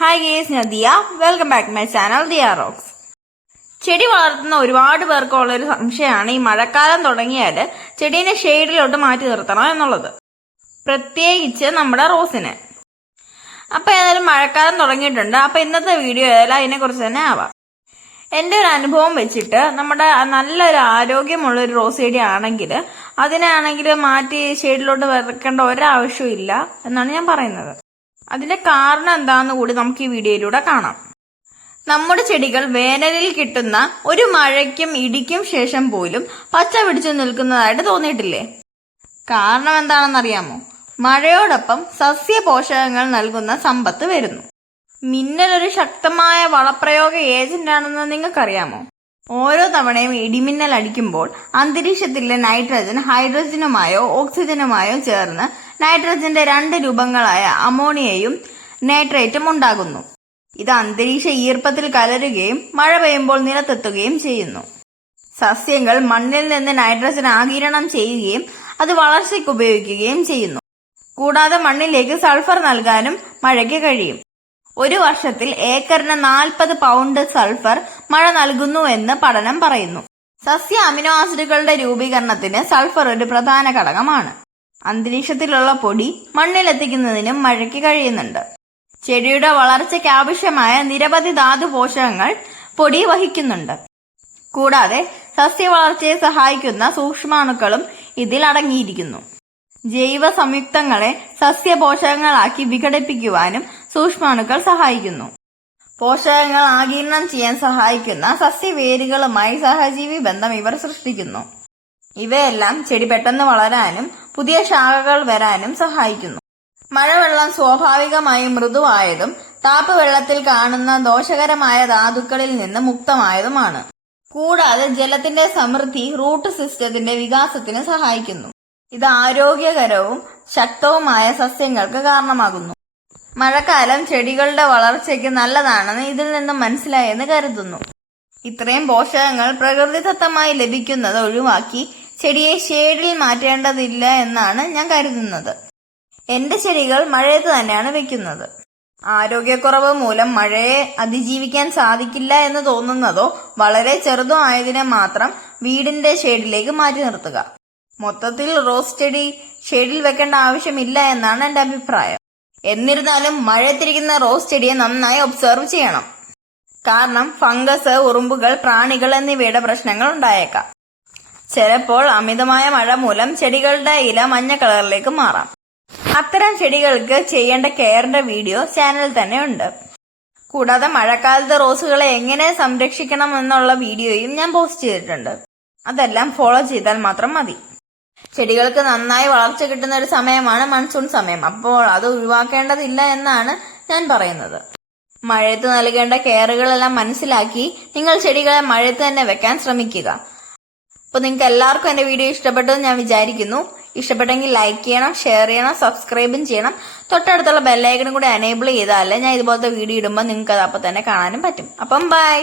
Hi guys ഞാൻ Diya. Welcome back my channel Diya rocks ചെടി വളർത്തുന്ന ഒരുപാട് പേർക്കുള്ള ഒരു സംശയമാണ് ഈ മഴക്കാലം തുടങ്ങിയാൽ ചെടീനെ ഷെയ്ഡിലോട്ട് മാറ്റി നിർത്തണം എന്നുള്ളത്. പ്രത്യേകിച്ച് നമ്മുടെ റോസിന്. അപ്പൊ ഏതായാലും മഴക്കാലം തുടങ്ങിയിട്ടുണ്ട്. അപ്പൊ ഇന്നത്തെ വീഡിയോ ഏതായാലും അതിനെ കുറിച്ച് തന്നെ ആവാം. എന്റെ ഒരു അനുഭവം വെച്ചിട്ട് നമ്മുടെ നല്ലൊരു ആരോഗ്യമുള്ള ഒരു റോസ് ചെടി ആണെങ്കിൽ അതിനാണെങ്കിൽ മാറ്റി ഷെയ്ഡിലോട്ട് വെക്കേണ്ട ഒരാവശ്യവും ഇല്ല എന്നാണ് ഞാൻ പറയുന്നത്. അതിന്റെ കാരണം എന്താണെന്ന് കൂടി നമുക്ക് ഈ വീഡിയോയിലൂടെ കാണാം. നമ്മുടെ ചെടികൾ വേനലിൽ കിട്ടുന്ന ഒരു മഴയ്ക്കും ഇടിക്കും ശേഷം പോലും പച്ച പിടിച്ചു നിൽക്കുന്നതായിട്ട് തോന്നിയിട്ടില്ലേ? കാരണം എന്താണെന്നറിയാമോ? മഴയോടൊപ്പം സസ്യ പോഷകങ്ങൾ നൽകുന്ന സമ്പത്ത് വരുന്നു. മിന്നൽ ഒരു ശക്തമായ വളപ്രയോഗ ഏജന്റ് ആണെന്ന് നിങ്ങൾക്കറിയാമോ? ഓരോ തവണയും ഇടിമിന്നൽ അടിക്കുമ്പോൾ അന്തരീക്ഷത്തിലെ നൈട്രജൻ ഹൈഡ്രജനുമായോ ഓക്സിജനുമായോ ചേർന്ന് നൈട്രജന്റെ രണ്ട് രൂപങ്ങളായ അമോണിയയും നൈട്രേറ്റും ഉണ്ടാകുന്നു. ഇത് അന്തരീക്ഷ ഈർപ്പത്തിൽ കലരുകയും മഴ പെയ്യുമ്പോൾ നിലത്തെത്തുകയും ചെയ്യുന്നു. സസ്യങ്ങൾ മണ്ണിൽ നിന്ന് നൈട്രജൻ ആകിരണം ചെയ്യുകയും അത് വളർച്ചയ്ക്ക് ഉപയോഗിക്കുകയും ചെയ്യുന്നു. കൂടാതെ മണ്ണിലേക്ക് സൾഫർ നൽകാനും മഴയ്ക്ക് കഴിയും. ഒരു വർഷത്തിൽ ഏക്കറിന് നാൽപ്പത് പൗണ്ട് സൾഫർ മഴ നൽകുന്നുവെന്ന് പഠനം പറയുന്നു. സസ്യ അമിനോ ആസിഡുകളുടെ രൂപീകരണത്തിന് സൾഫർ ഒരു പ്രധാന ഘടകമാണ്. അന്തരീക്ഷത്തിലുള്ള പൊടി മണ്ണിലെത്തിക്കുന്നതിനും മഴയ്ക്ക് കഴിയുന്നുണ്ട്. ചെടിയുടെ വളർച്ചയ്ക്ക് ആവശ്യമായ നിരവധി ധാതു പോഷകങ്ങൾ പൊടി വഹിക്കുന്നുണ്ട്. കൂടാതെ സസ്യ വളർച്ചയെ സഹായിക്കുന്ന സൂക്ഷ്മാണുക്കളും ഇതിൽ അടങ്ങിയിരിക്കുന്നു. ജൈവ സംയുക്തങ്ങളെ സസ്യ പോഷകങ്ങളാക്കി വിഘടിപ്പിക്കുവാനും സൂക്ഷ്മാണുക്കൾ സഹായിക്കുന്നു. പോഷകങ്ങൾ ആകീരണം ചെയ്യാൻ സഹായിക്കുന്ന സസ്യവേരുകളുമായി സഹജീവി ബന്ധം ഇവർ സൃഷ്ടിക്കുന്നു. ഇവയെല്ലാം ചെടി പെട്ടെന്ന് വളരാനും പുതിയ ശാഖകൾ വരാനും സഹായിക്കുന്നു. മഴവെള്ളം സ്വാഭാവികമായി മൃദുവായതും താപ്പ് വെള്ളത്തിൽ കാണുന്ന ദോഷകരമായ ധാതുക്കളിൽ നിന്ന് മുക്തമായതുമാണ്. കൂടാതെ ജലത്തിന്റെ സമൃദ്ധി റൂട്ട് സിസ്റ്റത്തിന്റെ വികാസത്തിന് സഹായിക്കുന്നു. ഇത് ആരോഗ്യകരവും ശക്തവുമായ സസ്യങ്ങൾക്ക് കാരണമാകുന്നു. മഴക്കാലം ചെടികളുടെ വളർച്ചയ്ക്ക് നല്ലതാണെന്ന് ഇതിൽ നിന്നും മനസ്സിലായെന്ന് കരുതുന്നു. ഇത്രയും പോഷകങ്ങൾ പ്രകൃതിദത്തമായി ലഭിക്കുന്നത് ഒഴിവാക്കി ചെടിയെ ഷേഡിൽ മാറ്റേണ്ടതില്ല എന്നാണ് ഞാൻ കരുതുന്നത്. എന്റെ ചെടികൾ മഴയത്ത് തന്നെയാണ് വെക്കുന്നത്. ആരോഗ്യക്കുറവ് മൂലം മഴയെ അതിജീവിക്കാൻ സാധിക്കില്ല എന്ന് തോന്നുന്നതോ വളരെ ചെറുതോ ആയതിനെ മാത്രം വീടിന്റെ ഷേഡിലേക്ക് മാറ്റി നിർത്തുക. മൊത്തത്തിൽ റോസ് ചെടി ഷെയ്ഡിൽ വെക്കേണ്ട ആവശ്യമില്ല എന്നാണ് എന്റെ അഭിപ്രായം. എന്നിരുന്നാലും മഴയത്തിരിക്കുന്ന റോസ് ചെടിയെ നന്നായി ഒബ്സർവ് ചെയ്യണം. കാരണം ഫംഗസ് ഉറുമ്പുകൾ പ്രാണികൾ എന്നിവയുടെ പ്രശ്നങ്ങൾ ഉണ്ടായേക്കാം. ചിലപ്പോൾ അമിതമായ മഴ മൂലം ചെടികളുടെ ഇല മഞ്ഞ കളറിലേക്ക് മാറാം. അത്തരം ചെടികൾക്ക് ചെയ്യേണ്ട കെയറിന്റെ വീഡിയോ ചാനൽ തന്നെ ഉണ്ട്. കൂടാതെ മഴക്കാലത്ത് റോസുകളെ എങ്ങനെ സംരക്ഷിക്കണം എന്നുള്ള വീഡിയോയും ഞാൻ പോസ്റ്റ് ചെയ്തിട്ടുണ്ട്. അതെല്ലാം ഫോളോ ചെയ്താൽ മാത്രം മതി. ചെടികൾക്ക് നന്നായി വളർച്ച കിട്ടുന്ന ഒരു സമയമാണ് മൺസൂൺ സമയം. അപ്പോൾ അത് ഒഴിവാക്കേണ്ടതില്ല എന്നാണ് ഞാൻ പറയുന്നത്. മഴയത്ത് നൽകേണ്ട കെയറുകളെല്ലാം മനസ്സിലാക്കി നിങ്ങൾ ചെടികളെ മഴയത്ത് തന്നെ വെക്കാൻ ശ്രമിക്കുക. അപ്പൊ നിങ്ങൾക്ക് എല്ലാവർക്കും എന്റെ വീഡിയോ ഇഷ്ടപ്പെട്ടെന്ന് ഞാൻ വിചാരിക്കുന്നു. ഇഷ്ടപ്പെട്ടെങ്കിൽ ലൈക്ക് ചെയ്യണം ഷെയർ ചെയ്യണം സബ്സ്ക്രൈബും ചെയ്യണം. തൊട്ടടുത്തുള്ള ബെല്ലൈക്കണും കൂടി എനേബിൾ ചെയ്താലേ ഞാൻ ഇതുപോലത്തെ വീഡിയോ ഇടുമ്പോൾ നിങ്ങൾക്ക് അത് അപ്പൊ തന്നെ കാണാനും പറ്റും. അപ്പം ബൈ